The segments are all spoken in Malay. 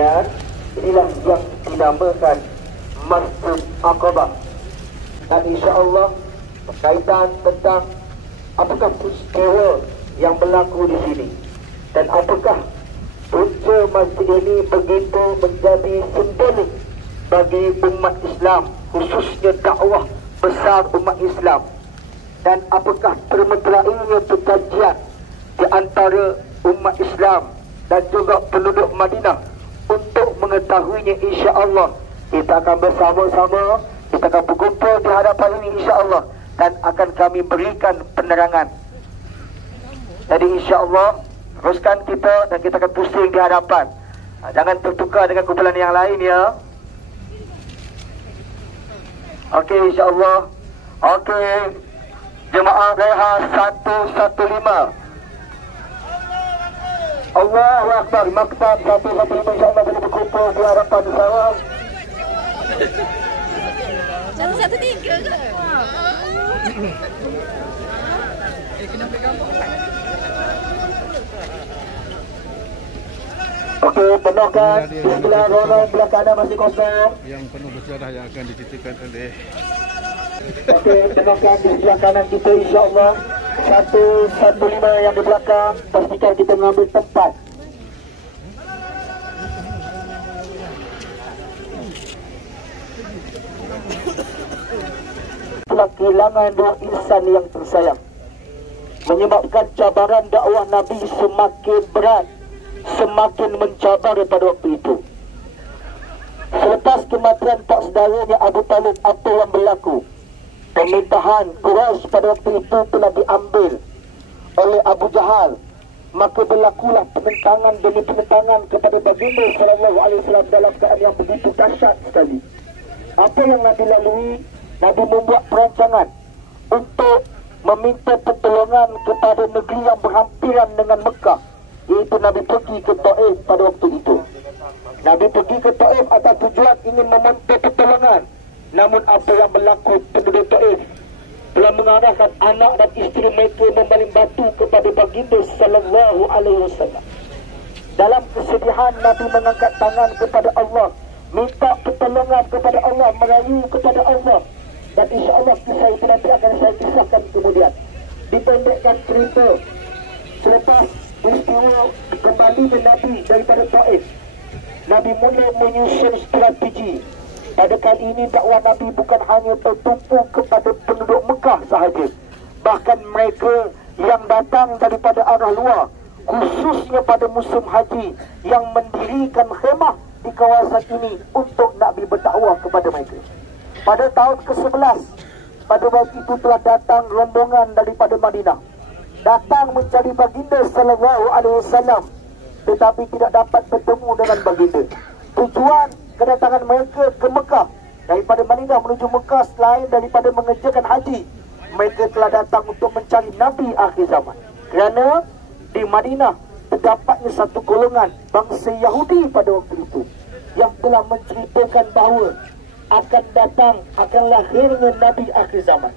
Inilah yang dinamakan Masjid Aqabah. Dan insya-Allah berkaitan tentang apakah peristiwa yang berlaku di sini dan apakah punca masjid ini begitu menjadi simbolik bagi umat Islam, khususnya dakwah besar umat Islam, dan apakah termeterainya perjanjian di antara umat Islam dan juga penduduk Madinah. Untuk mengetahuinya, insya-Allah kita akan bersama-sama, kita akan berkumpul di hadapan ini insya-Allah, dan akan kami berikan penerangan. Jadi insya-Allah teruskan kita, dan kita akan pusing di hadapan. Jangan tertukar dengan kumpulan yang lain ya. Okey, insya-Allah. Okey, jemaah Reha 115. Allahu Akbar. Maktab 115 insya-Allah boleh berkumpul di hadapan saya. 113 ke? Kenapa kamu? Okey, penuhkan. Sebelah ronong belah kanan masih kosong. Yang penuh bersejarah yang akan diceritakan oleh. Okey, penuhkan di sebelah kanan kita insya-Allah. 115 yang di belakang, pastikan kita mengambil tempat. Telah kehilangan dua insan yang tersayang, menyebabkan cabaran dakwah Nabi semakin berat, semakin mencabar pada waktu itu. Selepas kematian pak saudaranya Abu Talib, apa yang berlaku? Pemerintahan Quraisy pada waktu itu telah diambil oleh Abu Jahal. Maka berlakulah penentangan demi penentangan kepada baginda sallallahu alaihi wasallam dalam keadaan yang begitu dahsyat sekali. Apa yang Nabi lalui? Nabi membuat perancangan untuk meminta pertolongan kepada negeri yang berhampiran dengan Mekah, iaitu Nabi pergi ke Taif pada waktu itu. Nabi pergi ke Taif atas tujuan ingin meminta pertolongan. Namun apa yang berlaku, penduduk Taif telah mengarahkan anak dan isteri mereka membaling batu kepada baginda sallallahu alaihi wasallam. Dalam kesedihan, Nabi mengangkat tangan kepada Allah, minta pertolongan kepada Allah, merayu kepada Allah. Dan insya-Allah kisah itu nanti akan saya kisahkan kemudian. Dipendekkan cerita, selepas peristiwa kembali Nabi daripada Taif, Nabi mula menyusun strategi. Pada kali ini dakwah Nabi bukan hanya tertumpu kepada penduduk Mekah sahaja. Bahkan mereka yang datang daripada arah luar, khususnya pada musim haji, yang mendirikan khemah di kawasan ini untuk Nabi berdakwah kepada mereka. Pada tahun ke-11, pada waktu itu telah datang rombongan daripada Madinah, datang mencari baginda sallallahu alaihi wasallam, tetapi tidak dapat bertemu dengan baginda. Tujuan kedatangan mereka ke Mekah daripada Madinah menuju Mekah selain daripada mengerjakan haji, mereka telah datang untuk mencari Nabi akhir zaman. Kerana di Madinah terdapatnya satu golongan bangsa Yahudi pada waktu itu yang telah menceritakan bahawa akan datang, akan lahirnya Nabi akhir zaman.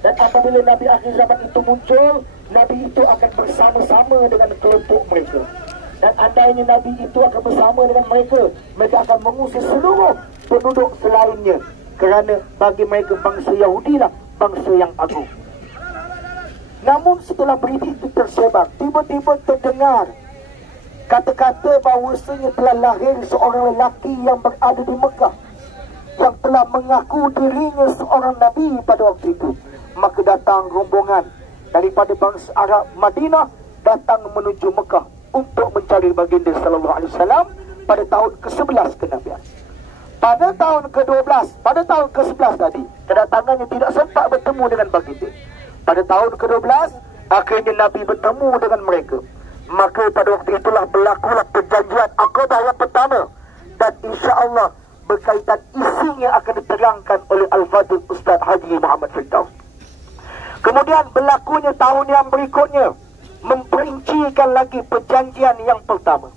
Dan apabila Nabi akhir zaman itu muncul, Nabi itu akan bersama-sama dengan kelompok mereka. Dan andainya Nabi itu akan bersama dengan mereka, mereka akan mengusir seluruh penduduk selainnya. Kerana bagi mereka bangsa Yahudi lah bangsa yang agung. Namun setelah berita itu tersebar, tiba-tiba terdengar kata-kata bahawasanya telah lahir seorang lelaki yang berada di Mekah, yang telah mengaku dirinya seorang Nabi pada waktu itu. Maka datang rombongan daripada bangsa Arab Madinah, datang menuju Mekah untuk mencari baginda sallallahu alaihi wasallam pada tahun ke-11 kenabian. Pada tahun ke-12, pada tahun ke-11 tadi, kedatangannya tidak sempat bertemu dengan baginda. Pada tahun ke-12, akhirnya Nabi bertemu dengan mereka. Maka pada waktu itulah berlakulah perjanjian Aqabah yang pertama. Dan insya-Allah berkaitan isinya akan diterangkan oleh Al-Fadhil Ustaz Haji Muhammad Firdaus. Kemudian berlakunya tahun yang berikutnya, memperincikan lagi perjanjian yang pertama.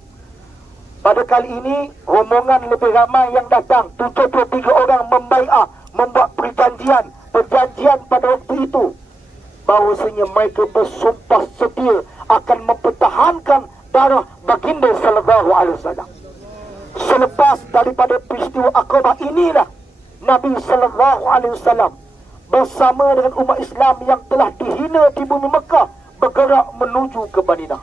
Pada kali ini, rombongan lebih ramai yang datang, 73 orang membai'ah, membuat perjanjian pada waktu itu, bahawasanya mereka bersumpah setia akan mempertahankan darah baginda sallallahu alaihi wasallam. Selepas daripada peristiwa Aqabah inilah Nabi sallallahu alaihi wasallam bersama dengan umat Islam yang telah dihina di bumi Mekah bergerak menuju ke Madinah.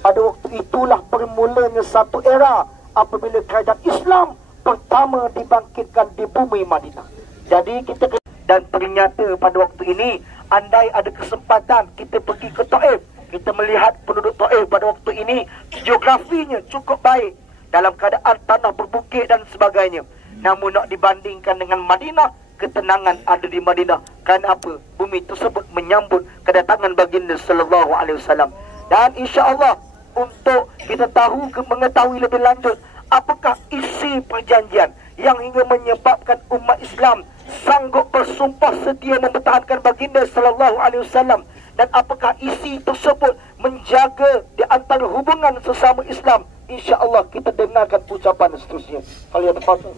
Pada waktu itulah bermulanya satu era apabila kerajaan Islam pertama dibangkitkan di bumi Madinah. Jadi kita dan ternyata pada waktu ini, andai ada kesempatan kita pergi ke Taif, kita melihat penduduk Taif pada waktu ini geografinya cukup baik dalam keadaan tanah berbukit dan sebagainya. Namun nak dibandingkan dengan Madinah, ketenangan ada di Madinah. Kerana apa? Bumi tersebut menyambut kedatangan baginda sallallahu alaihi wasallam. Dan insya-Allah untuk kita mengetahui lebih lanjut apakah isi perjanjian yang hingga menyebabkan umat Islam sanggup bersumpah setia mempertahankan baginda sallallahu alaihi wasallam, dan apakah isi tersebut menjaga di antara hubungan sesama Islam, insya-Allah kita dengarkan ucapan seterusnya. Kalian faham?